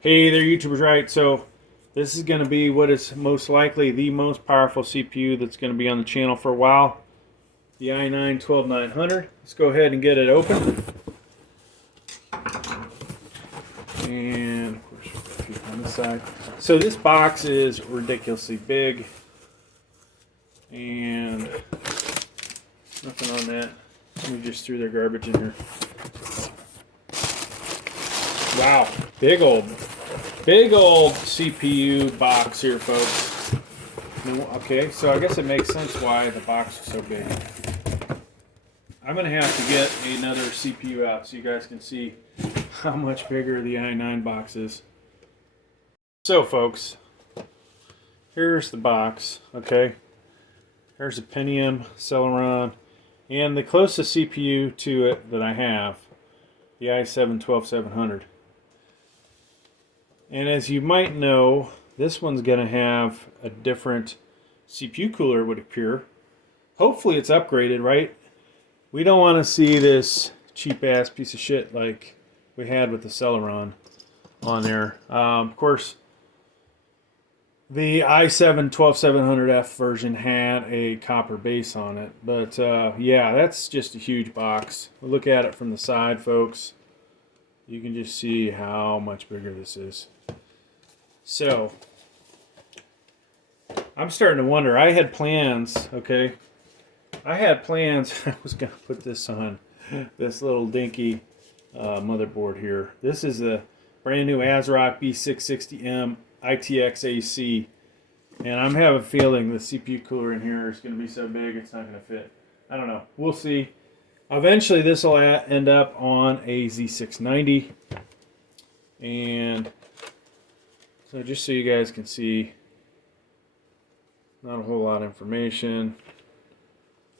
Hey there, YouTubers, right? So this is going to be what is most likely the most powerful CPU that's going to be on the channel for a while. The i9-12900. Let's go ahead and get it open. And of course, we've got a few on this side. So this box is ridiculously big. And nothing on that. Somebody just threw their garbage in here. Wow, big old CPU box here, folks. Okay, so I guess it makes sense why the box is so big. I'm going to have to get another CPU out so you guys can see how much bigger the i9 box is. So, folks, here's the box, okay? Here's a Pentium, Celeron, and the closest CPU to it that I have, the i7-12700. And as you might know, this one's going to have a different CPU cooler, would appear. Hopefully it's upgraded, right? We don't want to see this cheap-ass piece of shit like we had with the Celeron on there. Of course, the i7-12700F version had a copper base on it. But yeah, that's just a huge box. We'll look at it from the side, folks. You can just see how much bigger this is. So, I'm starting to wonder. I had plans, okay? I had plans. I was going to put this on this little dinky motherboard here. This is a brand new ASRock B660M ITX AC. And I'm having a feeling the CPU cooler in here is going to be so big it's not going to fit. I don't know. We'll see. Eventually this will end up on a Z690. And so just so you guys can see, not a whole lot of information.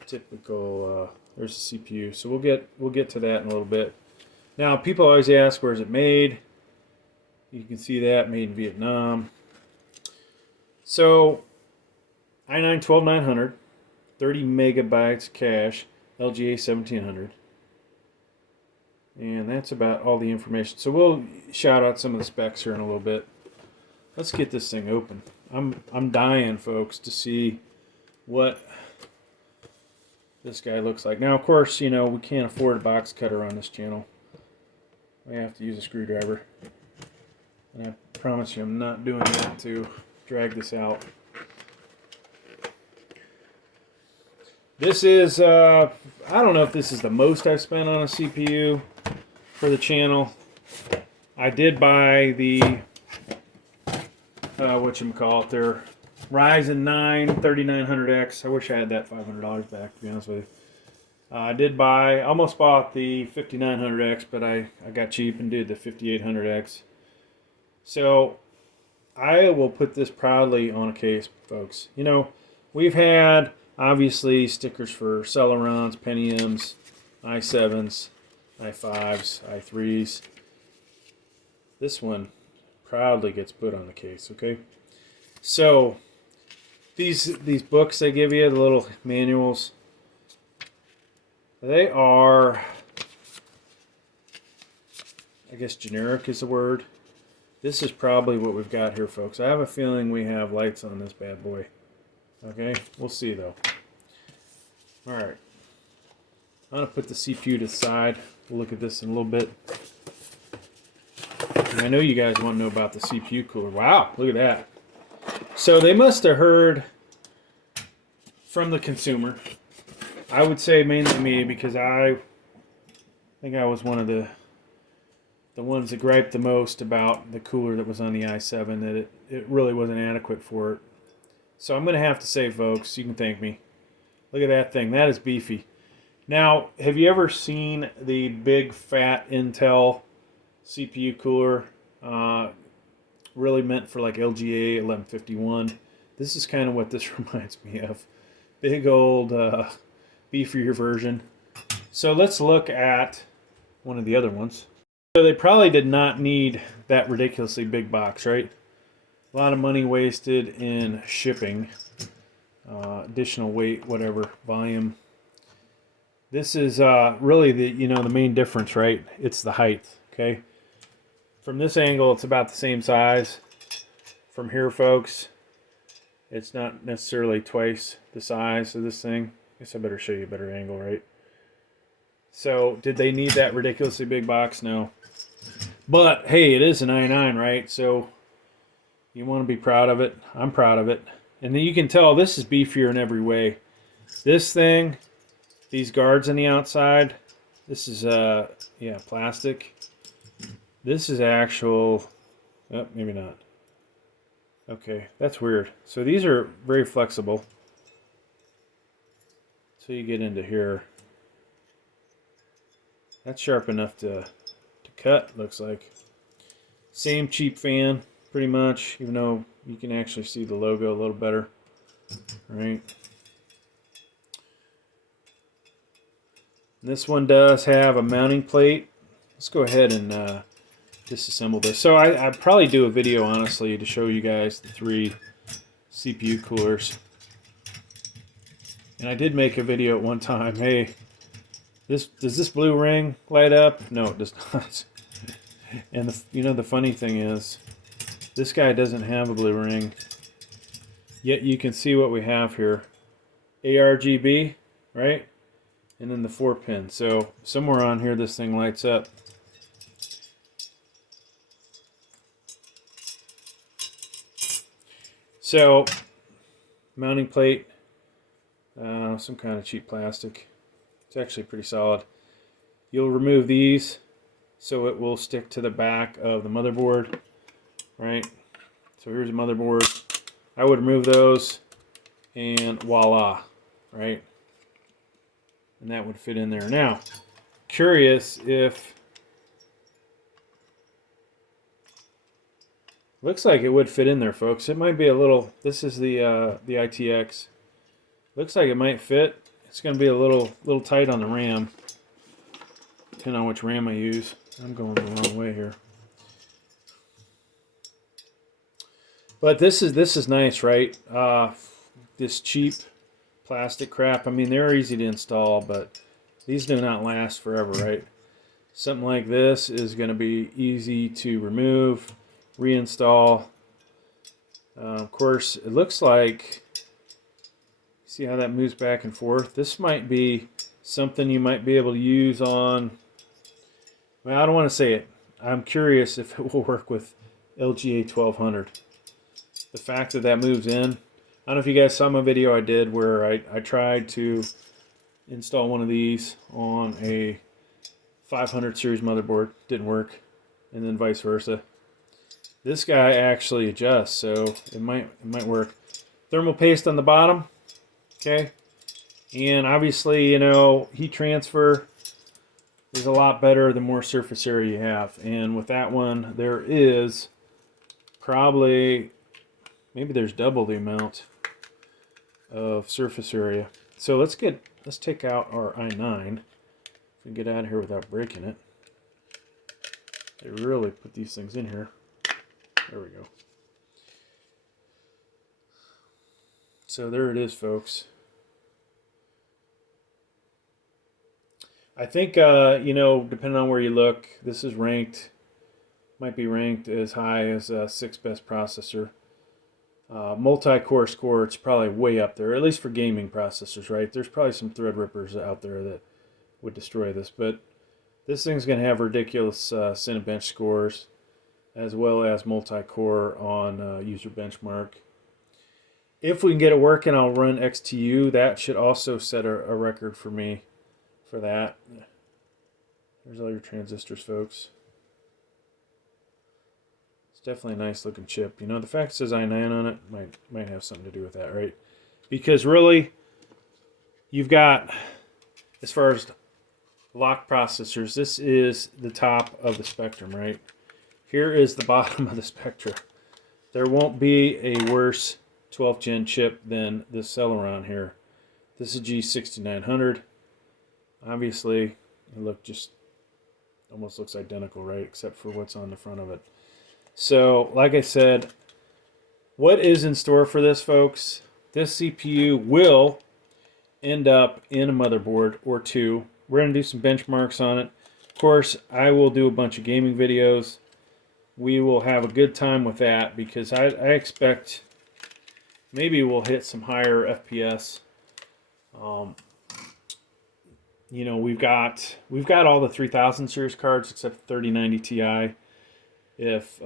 Typical, there's the CPU. So we'll get to that in a little bit. Now people always ask, where is it made? You can see that, made in Vietnam. So i9-12900, 30 megabytes cache, LGA 1700. And that's about all the information. So we'll shout out some of the specs here in a little bit. Let's get this thing open. I'm dying, folks, to see what this guy looks like. Now, of course, you know, we can't afford a box cutter on this channel. We have to use a screwdriver. And I promise you I'm not doing that to drag this out. This is, I don't know if this is the most I've spent on a CPU for the channel. I did buy the whatchamacallit, their Ryzen 9 3900X. I wish I had that $500 back, to be honest with you. I did buy, almost bought the 5900X, but I got cheap and did the 5800X. So I will put this proudly on a case, folks. You know, we've had obviously stickers for Celerons, Pentiums, i7s, i5s, i3s. This one proudly gets put on the case, okay? So these books they give you, the little manuals, they are, I guess generic is the word. This is probably what we've got here, folks. I have a feeling we have lights on this bad boy. Okay, we'll see though. Alright, I'm going to put the CPU to the side. We'll look at this in a little bit. And I know you guys want to know about the CPU cooler. Wow, look at that. So they must have heard from the consumer. I would say mainly me, because I think I was one of the ones that griped the most about the cooler that was on the i7, that it really wasn't adequate for it. So I'm going to have to say, folks, you can thank me. Look at that thing. That is beefy. Now, have you ever seen the big fat Intel CPU cooler, really meant for like LGA 1151? This is kind of what this reminds me of. Big old beefier version. So let's look at one of the other ones. So they probably did not need that ridiculously big box, right? A lot of money wasted in shipping, additional weight, whatever, volume. This is really the main difference, right? It's the height, okay? From this angle, it's about the same size. From here, folks, it's not necessarily twice the size of this thing. I guess I better show you a better angle, right? So, did they need that ridiculously big box? No. But, hey, it is an i9, right? So, you want to be proud of it. I'm proud of it. And then you can tell this is beefier in every way. This thing, these guards on the outside, this is, yeah, plastic. This is actual, oh, maybe not. Okay, that's weird. So these are very flexible. So you get into here. That's sharp enough to cut, looks like. Same cheap fan, pretty much, even though you can actually see the logo a little better. Right. This one does have a mounting plate. Let's go ahead and disassemble this. So I'd probably do a video, honestly, to show you guys the 3 CPU coolers. And I did make a video at one time. Hey, does this blue ring light up? No, it does not. And the funny thing is, this guy doesn't have a blue ring. Yet you can see what we have here. ARGB, right? And then the 4 pin. So somewhere on here this thing lights up. So mounting plate, some kind of cheap plastic. It's actually pretty solid. You'll remove these so it will stick to the back of the motherboard, right? So here's a motherboard. I would remove those and voila, right? And that would fit in there. Now, curious if, looks like it would fit in there, folks. It might be a little, this is the ITX. Looks like it might fit. It's going to be a little tight on the RAM, depending on which RAM I use. I'm going the wrong way here. But this is nice, right? This cheap plastic crap. I mean, they're easy to install, but these do not last forever, right? Something like this is going to be easy to remove, reinstall. Of course, it looks like, see how that moves back and forth? This might be something you might be able to use on, well, I don't want to say it. I'm curious if it will work with LGA 1200. The fact that that moves in, I don't know if you guys saw my video I did where I tried to install one of these on a 500 series motherboard. Didn't work. And then vice versa. This guy actually adjusts, so it might work. Thermal paste on the bottom. Okay. And obviously, heat transfer is a lot better the more surface area you have. And with that one, there is probably, maybe there's double the amount of surface area. So let's take out our i9. If we can get out of here without breaking it. They really put these things in here. There we go. So there it is, folks. I think, depending on where you look, this is ranked, might be ranked as high as 6th best processor. Multi-core score, it's probably way up there, at least for gaming processors, right? There's probably some Threadrippers out there that would destroy this, but this thing's going to have ridiculous Cinebench scores, as well as multi-core on user benchmark. If we can get it working, I'll run XTU. That should also set a record for me for that. There's all your transistors, folks. It's definitely a nice looking chip. The fact it says i9 on it might have something to do with that, right? Because really, you've got, as far as lock processors, this is the top of the spectrum, right? Here is the bottom of the spectrum. There won't be a worse 12th gen chip than this Celeron here. This is G6900. Obviously, it just almost looks identical, right? Except for what's on the front of it. So, like I said, what is in store for this, folks? This CPU will end up in a motherboard or two. We're going to do some benchmarks on it. Of course, I will do a bunch of gaming videos. we will have a good time with that, because I expect maybe we'll hit some higher FPS. You know, we've got all the 3000 series cards except 3090 Ti. If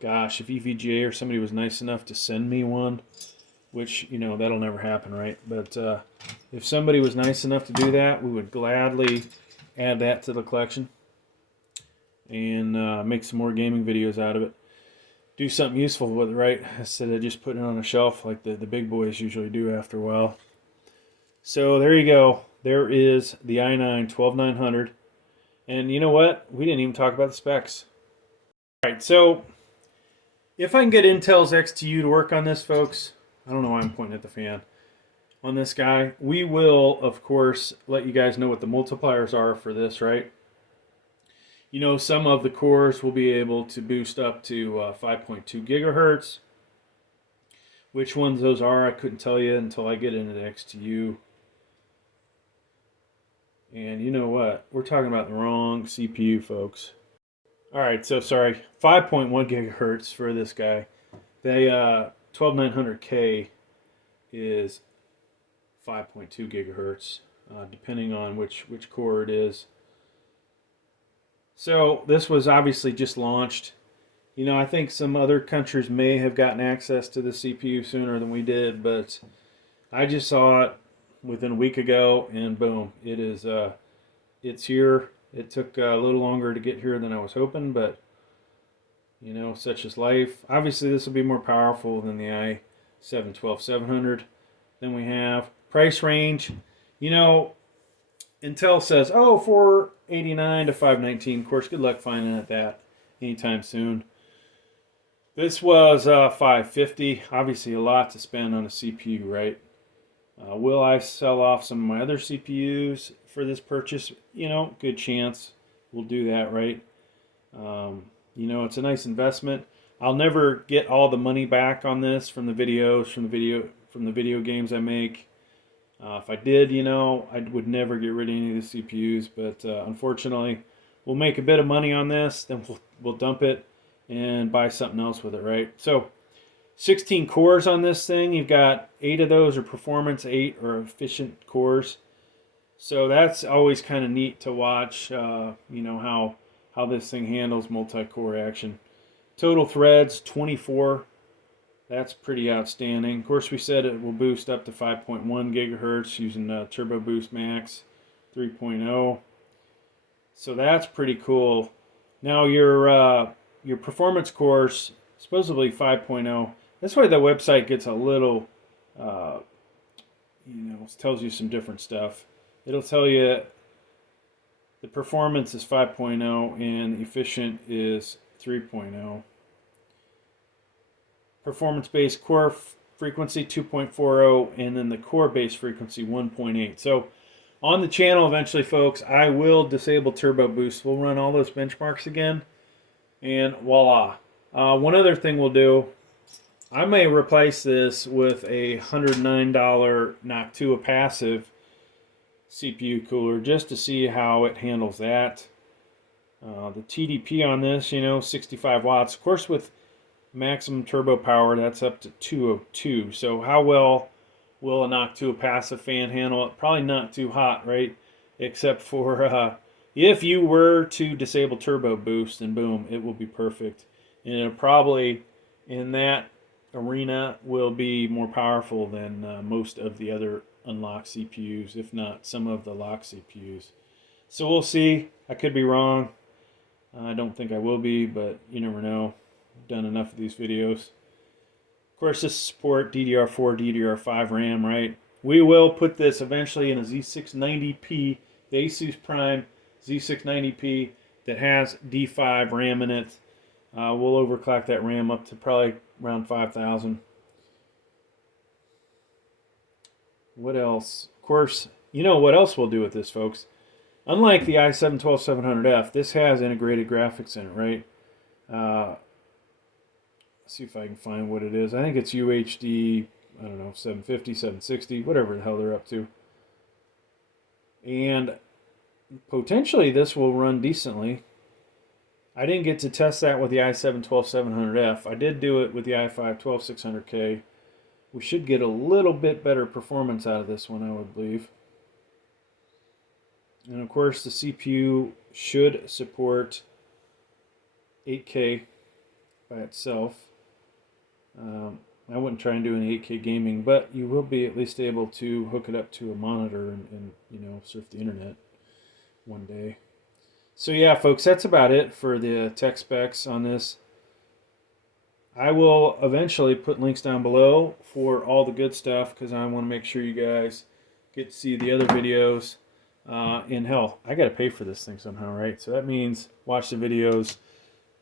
gosh, if EVGA or somebody was nice enough to send me one, which, you know, that'll never happen, right? But if somebody was nice enough to do that, we would gladly add that to the collection and make some more gaming videos out of it. Do something useful with it, right? Instead of just putting it on a shelf like the big boys usually do after a while. So there you go. There is the i9-12900. And you know what? We didn't even talk about the specs. All right, so if I can get Intel's XTU to work on this, folks, I don't know why I'm pointing at the fan on this guy. We will, of course, let you guys know what the multipliers are for this, right? You know, some of the cores will be able to boost up to 5.2 gigahertz. Which ones those are, I couldn't tell you until I get into the XTU. And you know what? We're talking about the wrong CPU, folks. Alright, so sorry. 5.1 gigahertz for this guy. The 12900K is 5.2 gigahertz, depending on which core it is. So this was obviously just launched. You know, I think some other countries may have gotten access to the CPU sooner than we did, but I just saw it within a week ago, and boom, it is. It's here. It took a little longer to get here than I was hoping, but you know, such is life. Obviously, this will be more powerful than the i7-12700 than we have. Price range, you know, Intel says, oh, 489 to 519. Of course, good luck finding that anytime soon. This was 550. Obviously, a lot to spend on a CPU, right? Will I sell off some of my other CPUs for this purchase? You know, good chance we'll do that, right? You know, it's a nice investment. I'll never get all the money back on this from the videos, from the video games I make. If I did, you know, I would never get rid of any of the CPUs, but unfortunately, we'll make a bit of money on this, then we'll dump it and buy something else with it, right? So 16 cores on this thing. You've got 8 of those are performance, 8 are efficient cores. So that's always kind of neat to watch, you know, how this thing handles multi-core action. Total threads, 24. That's pretty outstanding. Of course, we said it will boost up to 5.1 gigahertz using Turbo Boost Max 3.0. So that's pretty cool. Now your performance cores, supposedly 5.0. That's why the website gets a little, you know, tells you some different stuff. It'll tell you the performance is 5.0 and the efficient is 3.0. Performance-based core frequency 2.40, and then the core-based frequency 1.8. So on the channel eventually, folks, I will disable Turbo Boost. We'll run all those benchmarks again, and voila. One other thing we'll do, I may replace this with a $109 Noctua passive CPU cooler just to see how it handles that. The TDP on this, you know, 65 watts. Of course, with maximum turbo power, that's up to 202. So how well will a Noctua passive fan handle it? Probably not too hot, right? Except for if you were to disable Turbo Boost, and boom, it will be perfect. And it'll probably, in that arena, will be more powerful than most of the other unlocked CPUs, if not some of the locked CPUs. So we'll see. I could be wrong. I don't think I will be, but you never know. I've done enough of these videos. Of course, this support DDR4, DDR5 RAM, right? We will put this eventually in a Z690P, the Asus Prime Z690P that has D5 RAM in it. We'll overclock that RAM up to probably around 5,000. What else? Of course, you know what else we'll do with this, folks? Unlike the i7-12700F, this has integrated graphics in it, right? Let's see if I can find what it is. I think it's UHD, I don't know, 750, 760, whatever the hell they're up to. And potentially this will run decently. I didn't get to test that with the i7-12700F. I did do it with the i5-12600K. We should get a little bit better performance out of this one, I would believe. And of course, the CPU should support 8K by itself. I wouldn't try and do an 8K gaming, but you will be at least able to hook it up to a monitor and you know, surf the internet one day. So yeah, folks, that's about it for the tech specs on this. I will eventually put links down below for all the good stuff because I want to make sure you guys get to see the other videos. And hell, I got to pay for this thing somehow, right? So that means watch the videos,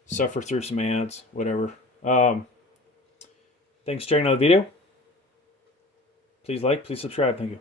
suffer through some ads, whatever. Thanks for checking out the video. Please like, please subscribe. Thank you.